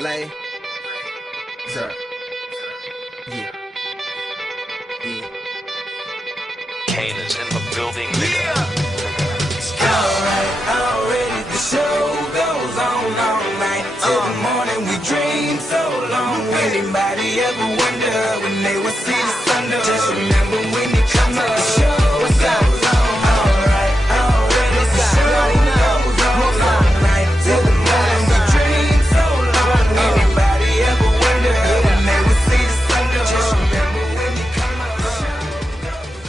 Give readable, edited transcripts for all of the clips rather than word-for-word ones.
Lay, sir. Yeah. Kane is in the building. Alright, already the show goes on all night. Till the morning we dream so long. Anybody ever wonder when they would see the sun? Just remember when you come to the show goes on. Alright, already the show goes on all night. Till the morning we dream so long. Anybody ever wonder when they would see the sun? Just remember when you come to the show.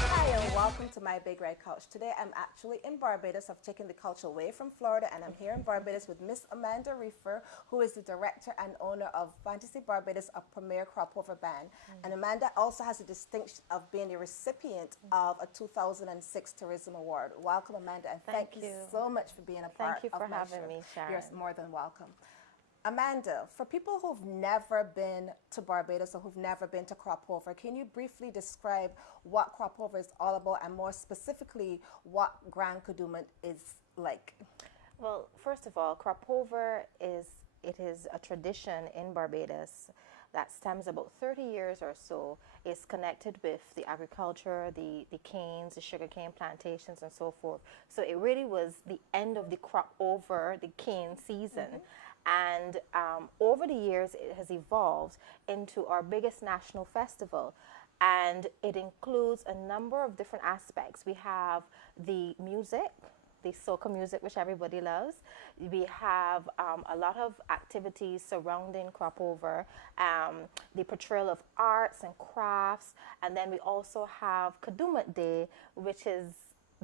Hi, and welcome to My Big Red Couch. Today I'm actually in Barbados. I've taken the couch away from Florida and I'm here in Barbados with Miss Amanda Reifer, who is the director and owner of Fantasy Barbados, a premier cropover band. And Amanda also has the distinction of being the recipient of a 2006 Tourism Award. Welcome, Amanda, and thank you so much for being a part Thank you for of my having show. me, Sharon. You're more than welcome. Amanda, for people who've never been to Barbados or who've never been to Cropover, can you briefly describe what Cropover is all about and more specifically what Grand Kadooment is like? Well, first of all, Cropover is a tradition in Barbados that stems about 30 years or so. It's connected with the agriculture, the canes, the sugarcane plantations, and so forth. So it really was the end of the crop over the cane season. And over the years, it has evolved into our biggest national festival. And it includes a number of different aspects. We have the music, the soca music, which everybody loves. We have a lot of activities surrounding Cropover, the portrayal of arts and crafts. And then we also have Kadooment Day, which is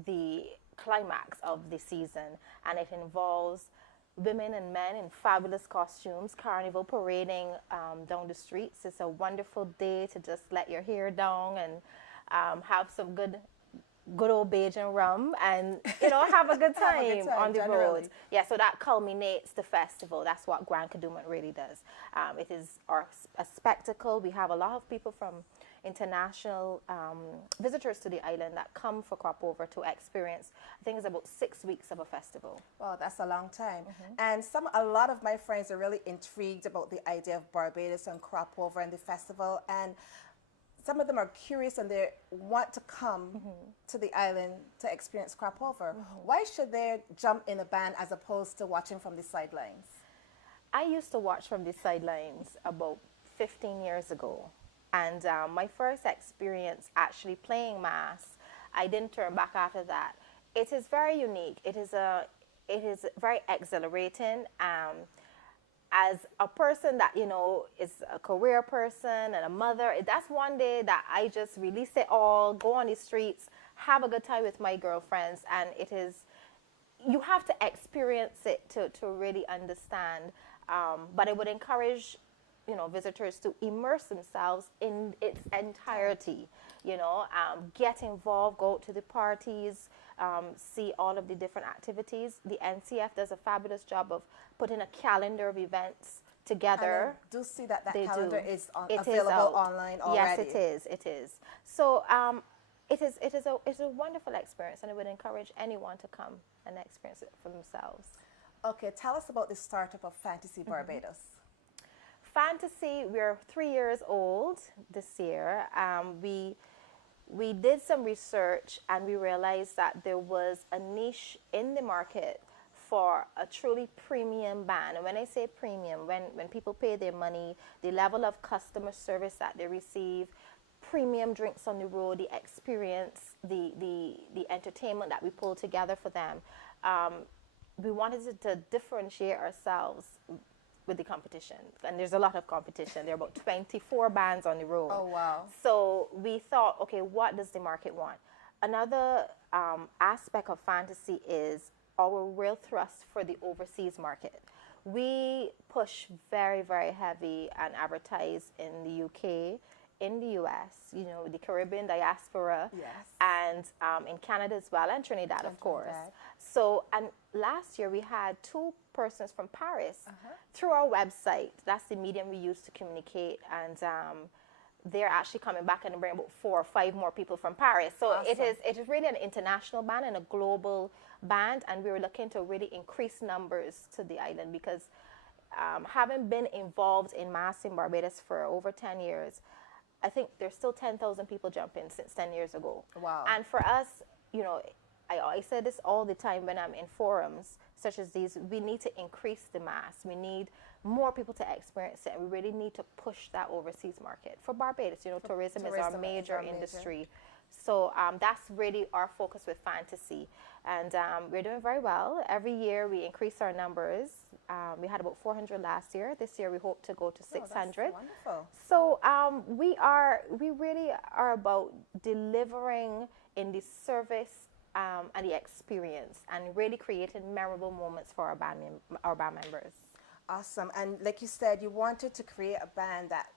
the climax of the season. And it involves women and men in fabulous costumes, carnival parading down the streets. It's a wonderful day to just let your hair down and have some good old Bajan rum and, have a good time, on the road. Yeah, so that culminates the festival. That's what Grand Kadooment really does. It is a spectacle. We have a lot of people from international visitors to the island that come for Cropover to experience, I think it's about 6 weeks of a festival. Wow, that's a long time. And a lot of my friends are really intrigued about the idea of Barbados and Cropover and the festival. And some of them are curious and they want to come to the island to experience Cropover. Why should they jump in a band as opposed to watching from the sidelines? I used to watch from the sidelines about 15 years ago. And my first experience actually playing mass, I didn't turn back after that. It is very unique. It is very exhilarating. As a person that, is a career person and a mother, that's one day that I just release it all, go on the streets, have a good time with my girlfriends. And you have to experience it to really understand. But I would encourage visitors to immerse themselves in its entirety, get involved, go to the parties, see all of the different activities. The NCF does a fabulous job of putting a calendar of events together. And I do see that They calendar do. is It available out. online already. Yes, it is. So it is a wonderful experience, and I would encourage anyone to come and experience it for themselves. Okay, tell us about the startup of Fantasy Barbados. Fantasy, we're 3 years old this year. We did some research and we realized that there was a niche in the market for a truly premium band. And when I say premium, when people pay their money, the level of customer service that they receive, premium drinks on the road, the experience, the entertainment that we pull together for them, we wanted to differentiate ourselves with the competition. And there's a lot of competition. There are about 24 bands on the road. Oh, wow. So we thought, okay, what does the market want? Another aspect of Fantasy is our real thrust for the overseas market. We push very, very heavy and advertise in the UK, in the US, the Caribbean diaspora, Yes. and in Canada as well, and Trinidad, of course. So, and last year we had 2 persons from Paris through our website. That's the medium we use to communicate, and they're actually coming back and bring about 4 or 5 more people from Paris. So Awesome. it is really an international band and a global band, and we were looking to really increase numbers to the island because having been involved in mass in Barbados for over 10 years, I think there's still 10,000 people jumping since 10 years ago. Wow. And for us, you know, I say this all the time when I'm in forums such as these, we need to increase the mass. We need more people to experience it. And we really need to push that overseas market. For Barbados, you know, tourism is our major industry. So that's really our focus with Fantasy. And we're doing very well. Every year we increase our numbers. We had about 400 last year. This year we hope to go to 600. That's wonderful. So we really are about delivering in the service and the experience, and really creating memorable moments for our band members. Awesome. And like you said, you wanted to create a band that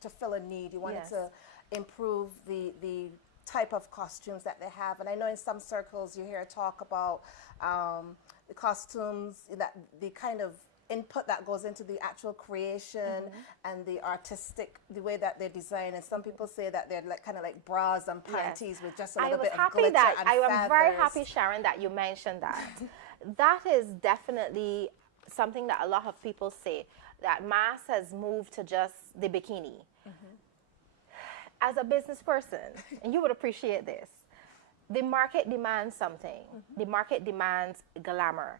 to fill a need. You wanted to improve the type of costumes that they have. And I know in some circles you hear talk about the costumes, that the kind of input that goes into the actual creation and the artistic, the way that they're designed. And some people say that they're like kind of like bras and panties with just a little bit of glitter and I am feathers. very happy, Sharon, that you mentioned that. That is definitely something that a lot of people say, that mass has moved to just the bikini. As a business person, and you would appreciate this, the market demands something. The market demands glamour.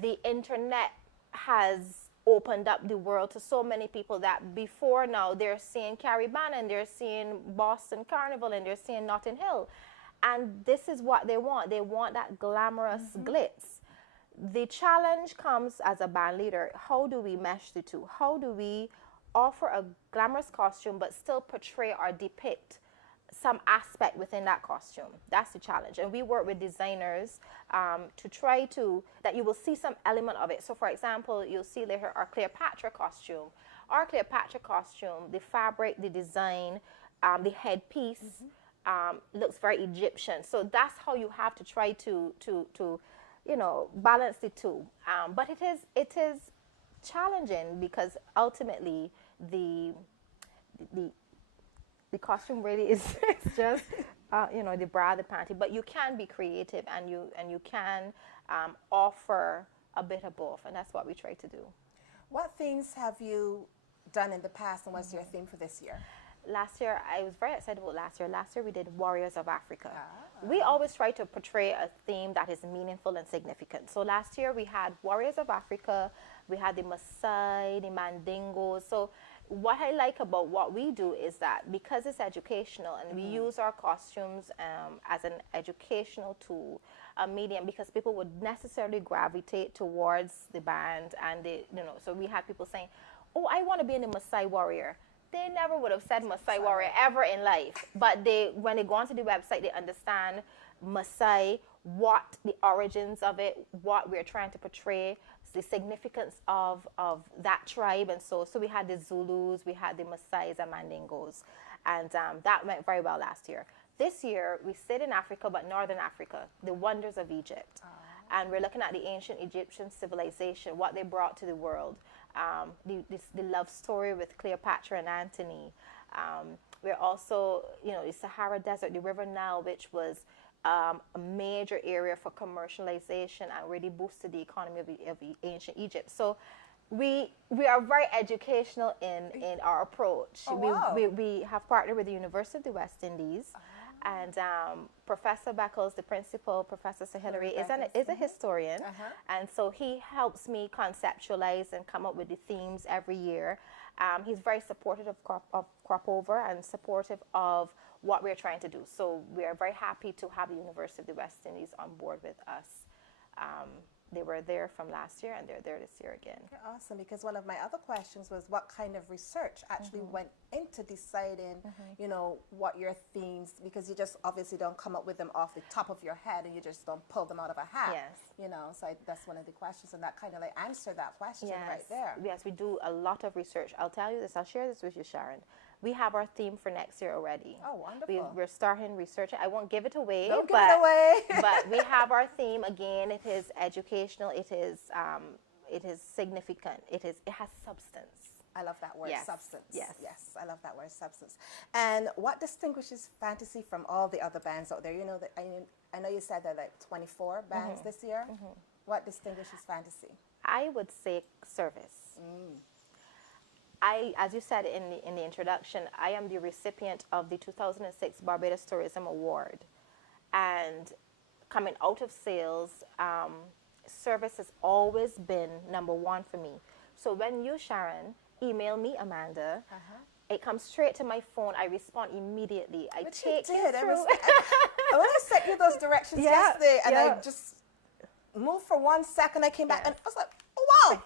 The internet has opened up the world to so many people that before now they're seeing Caribbean and they're seeing Boston Carnival and they're seeing Notting Hill. And this is what they want. They want that glamorous glitz. The challenge comes as a band leader. How do we mesh the two? How do we offer a glamorous costume but still portray or depict some aspect within that costume? That's the challenge. And we work with designers to try to, that you will see some element of it. So for example, you'll see later our Cleopatra costume. Our Cleopatra costume, the fabric, the design, the headpiece looks very Egyptian. So that's how you have to try to you know, balance the two. But it is challenging because ultimately the costume really is it's just you know, the bra, the panty. But you can be creative and you can offer a bit of both, and that's what we try to do. What themes have you done in the past, and what's your theme for this year? Last year, I was very excited about last year. Last year, we did Warriors of Africa. We always try to portray a theme that is meaningful and significant. So last year, we had Warriors of Africa. We had the Maasai, the Mandingos. So what I like about what we do is that because it's educational and we use our costumes as an educational tool, a medium, because people would necessarily gravitate towards the band. And they, you know, so we had people saying, oh, I want to be in the Maasai Warrior. They never would have said Maasai Warrior ever in life. But when they go onto the website, they understand Maasai, what the origins of it, what we're trying to portray, the significance of that tribe. And so we had the Zulus, we had the Maasais and Mandingos. And that went very well last year. This year, we stayed in Africa, but Northern Africa, the wonders of Egypt. And we're looking at the ancient Egyptian civilization, what they brought to the world. The love story with Cleopatra and Antony. We're also, you know, the Sahara Desert, the River Nile, which was a major area for commercialization and really boosted the economy of ancient Egypt. So we are very educational in our approach. We have partnered with the University of the West Indies. And Professor Beckles, the principal, Professor Sahilary, is a historian. And so he helps me conceptualize and come up with the themes every year. He's very supportive of Cropover and supportive of what we're trying to do. So we are very happy to have the University of the West Indies on board with us. They were there from last year and they're there this year again. Okay, awesome, because one of my other questions was what kind of research actually went into deciding, you know, what your themes, because you just obviously don't come up with them off the top of your head and you just don't pull them out of a hat. Yes. You know, so that's one of the questions, and that kind of like answered that question right there. Yes, we do a lot of research. I'll tell you this, I'll share this with you, Sharon. We have our theme for next year already. Oh, wonderful. We're starting researching. I won't give it away. Don't give it away. But we have our theme. Again, it is educational. It is significant. It has substance. I love that word, Yes. substance. Yes. Yes, I love that word, substance. And what distinguishes Fantasy from all the other bands out there? You know, that I know you said there are like 24 bands this year. What distinguishes Fantasy? I would say service. As you said in the introduction, I am the recipient of the 2006 Barbados Tourism Award. And coming out of sales, service has always been number one for me. So when you, Sharon, email me, Amanda, it comes straight to my phone. I respond immediately. I take you through. When I sent you those directions yesterday, and I just moved for 1 second, I came back and I was like, oh wow.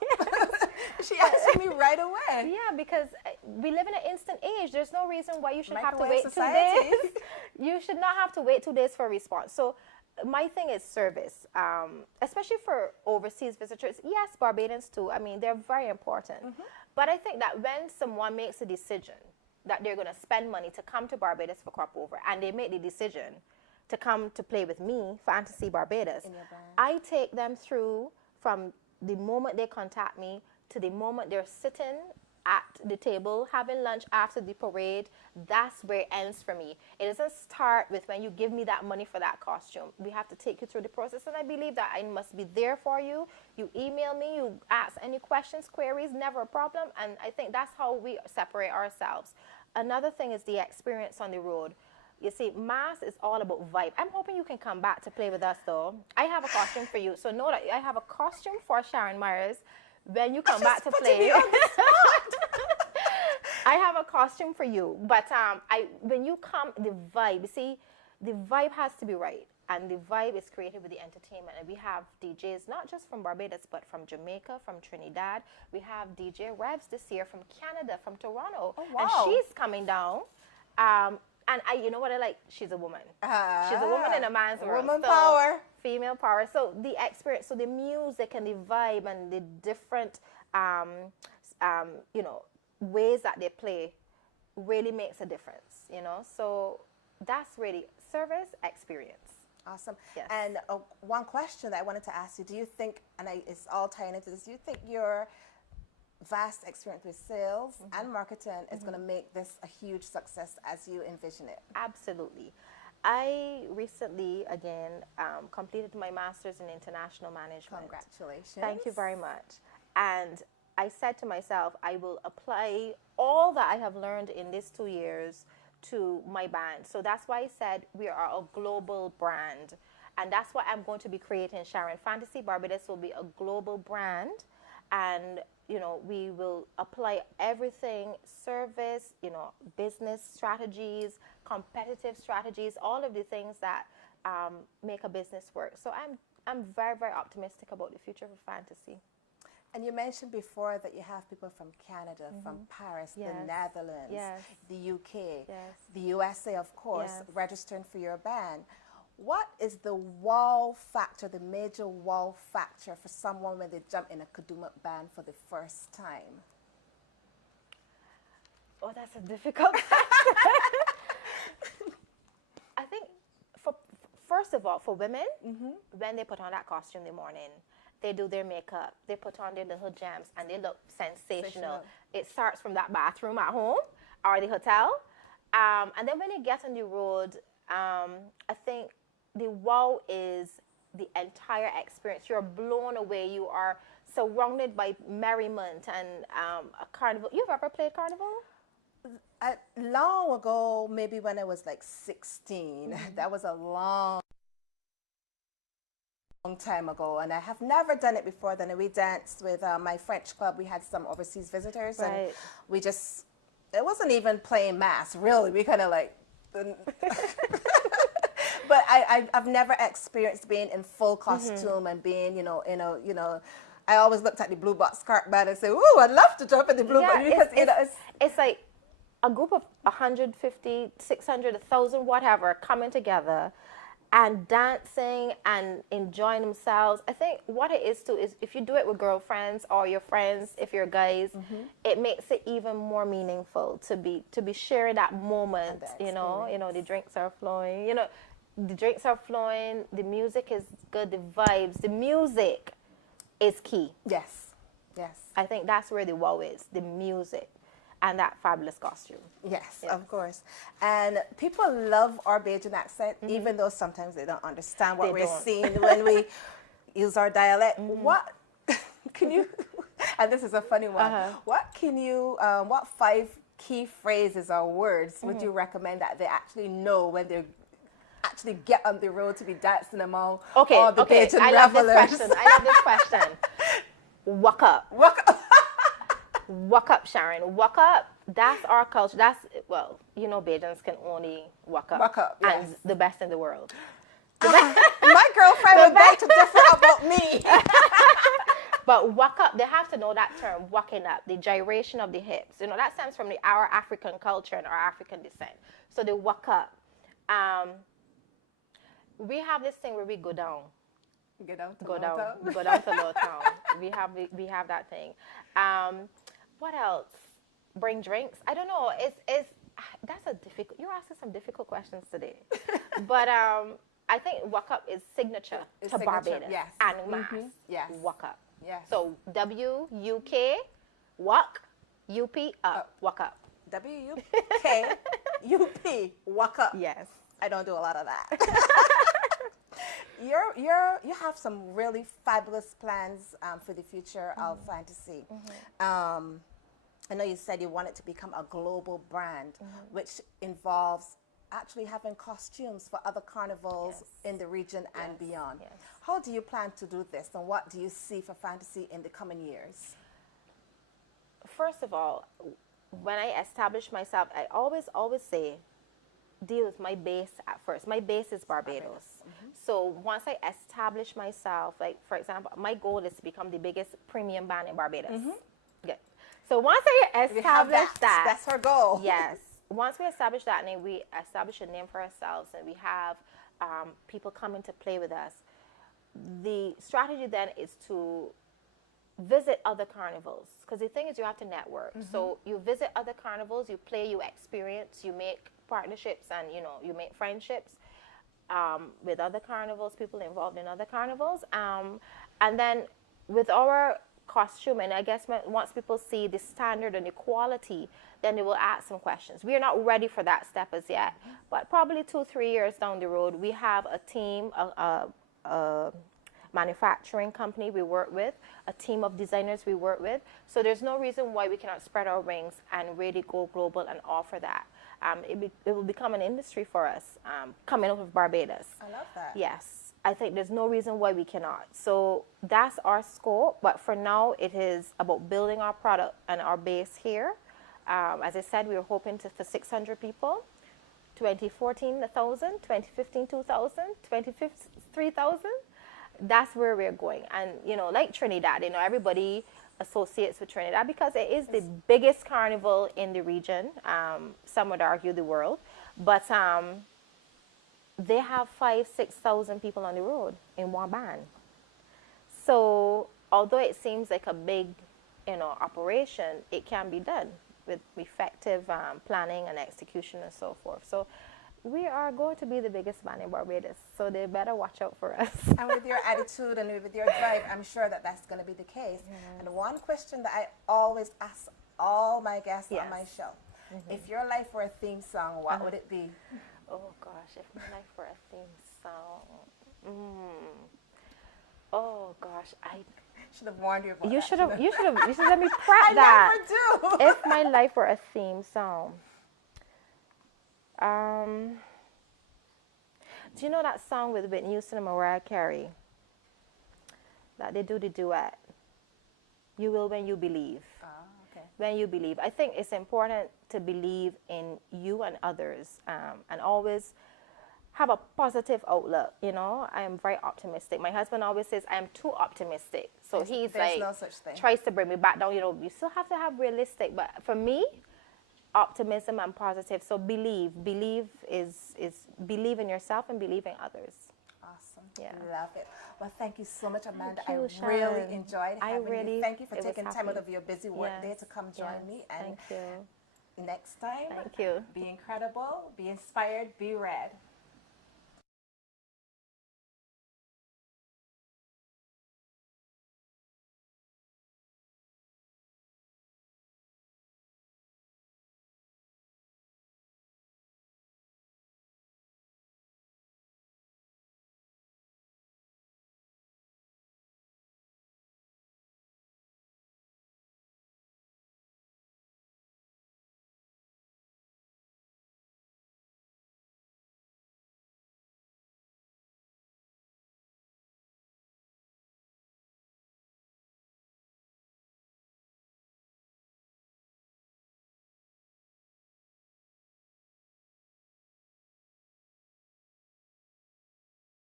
She answered me right away. Yeah, because we live in an instant age. There's no reason why you should have to Microwave wait society. 2 days. You should not have to wait 2 days for a response. So my thing is service, especially for overseas visitors. Yes, Barbadians too. I mean, they're very important. But I think that when someone makes a decision that they're going to spend money to come to Barbados for crop over, and they make the decision to come to play with me, Fantasy Barbados, I take them through from the moment they contact me to the moment they're sitting at the table having lunch after the parade. That's where it ends for me. It doesn't start with when you give me that money for that costume. We have to take you through the process, and I believe that I must be there for you. You email me, you ask any questions, queries, never a problem, and I think that's how we separate ourselves. Another thing is the experience on the road. You see, mass is all about vibe. I'm hoping you can come back to play with us, though. I have a costume for you. So know that I have a costume for Sharon Myers when you come back to play. I have a costume for you. But when you come, the vibe, you see, the vibe has to be right. And the vibe is created with the entertainment. And we have DJs, not just from Barbados, but from Jamaica, from Trinidad. We have DJ Rebs this year from Canada, from Toronto. Oh, wow. And she's coming down. And you know what I like? She's a woman. She's a woman in a man's world. Woman power. Female power. So the experience, so the music and the vibe and the different, ways that they play really makes a difference, So that's really service, experience. Awesome. Yes. And one question that I wanted to ask you, do you think, and it's all tying into this, do you think your vast experience with sales and marketing is going to make this a huge success as you envision it? Absolutely. I recently, again, completed my master's in international management. Congratulations. Thank you very much. And I said to myself, I will apply all that I have learned in these 2 years to my band. So that's why I said we are a global brand. And that's what I'm going to be creating, Sharon. Fantasy Barbados will be a global brand. And, we will apply everything, service, business strategies, competitive strategies, all of the things that make a business work. So I'm very, very optimistic about the future of Fantasy. And you mentioned before that you have people from Canada, from Paris, the Netherlands, the UK, the USA, of course, registering for your band. What is the wow factor, the major wow factor for someone when they jump in a Kaduma band for the first time? Oh, that's a difficult question. I think, first of all, for women, when they put on that costume in the morning, they do their makeup, they put on their little gems, and they look sensational. It starts from that bathroom at home or the hotel. And then when you get on the road, I think the wow is the entire experience. You're blown away. You are surrounded by merriment and a carnival. You've ever played carnival? Long ago, maybe when I was like 16. That was a long time ago, and I have never done it before. Then we danced with my French club. We had some overseas visitors, and we just, it wasn't even playing mass, really. We kind of like, but I've never experienced being in full costume and being, I always looked at the Blue Box Cart band and say, ooh, I'd love to jump in the Blue Box, because it's like a group of 150, 600, 1,000, whatever, coming together and dancing and enjoying themselves. I think what it is too is if you do it with girlfriends or your friends, if you're guys, it makes it even more meaningful to be sharing that moment. The drinks are flowing. The drinks are flowing. The music is good. The vibes. The music is key. Yes. I think that's where the wow is. The music. And that fabulous costume. Yes, of course. And people love our Bajan accent, even though sometimes they don't understand what we're seeing when we use our dialect. What can you? And this is a funny one. What can you? What 5 key phrases or words would you recommend that they actually know when they actually get on the road to be dancing among all the Bajan I love revelers? this question. I love this question. Walk up. Walk up. Walk up, Sharon. Walk up. That's our culture. That's, well, you know, Bajans can only walk up. Walk up, yes. And the best in the world. My girlfriend would beg to differ about me. But walk up, they have to know that term, walking up, the gyration of the hips. You know, that stems from our African culture and our African descent. So they walk up. We have this thing where we go down. Go down to Go Low down. Town. We go down to Low Town. We have that thing. What else? Bring drinks. I don't know. That's a difficult. You're asking some difficult questions today. But I think walk up is signature to Barbados. Yes. And mass. Yes. Walk up. Yes. So WUK, walk, UP, up, walk up. WUKUP, walk up. Yes. I don't do a lot of that. You have some really fabulous plans for the future of Fantasy. I know you said you want it to become a global brand, which involves actually having costumes for other carnivals in the region and beyond. Yes. How do you plan to do this, and what do you see for Fantasy in the coming years? First of all, when I establish myself, I always say, deal with my base at first. My base is Barbados. So once I establish myself, like for example, my goal is to become the biggest premium band in Barbados. Okay. So once I establish that, that's her goal. yes. Once we establish that, and we establish a name for ourselves, and we have people coming to play with us, the strategy then is to visit other carnivals, because the thing is you have to network. So you visit other carnivals, you play, you experience, you make partnerships, and you make friendships with other carnivals, people involved in other carnivals, and then with our costume, and I guess once people see the standard and the quality, then they will ask some questions. We are not ready for that step as yet, but probably 2-3 years down the road, we have a team, a manufacturing company we work with, a team of designers we work with. So there's no reason why we cannot spread our wings and really go global and offer that. It will become an industry for us coming out of Barbados. I love that. Yes. I think there's no reason why we cannot. So that's our scope. But for now, it is about building our product and our base here. As I said, we were hoping for 600 people. 2014, 1,000. 2015, 2,000. 2015, 3,000. That's where we're going. And, like Trinidad, everybody associates with Trinidad because it is the biggest carnival in the region. Some would argue the world. But they have 5,000-6,000 people on the road in one band. So although it seems like a big, operation, it can be done with effective planning and execution and so forth. So we are going to be the biggest band in Barbados, so they better watch out for us. And with your attitude and with your drive, I'm sure that that's going to be the case. And one question that I always ask all my guests on my show, if your life were a theme song, what would it be? Oh gosh, if my life were a theme song, oh gosh, I should have warned you about you that. should let me prep that. I never do. If my life were a theme song, do you know that song with Whitney Houston and Mariah Carey? That they do the duet. You will when you believe. Okay. When you believe. I think it's important to believe in you and others, and always have a positive outlook. I am very optimistic. My husband always says I am too optimistic. So there's no such thing. Tries to bring me back down. You still have to have realistic. But for me, optimism and positive. So believe is believe in yourself and believe in others. Awesome. Yeah. Love it. Well, thank you so much, Amanda. Thank you, I really Sharon. enjoyed having you. Thank you for taking time out of your busy work day to come join me. And thank you. next time, Thank you. be incredible, be inspired, be read.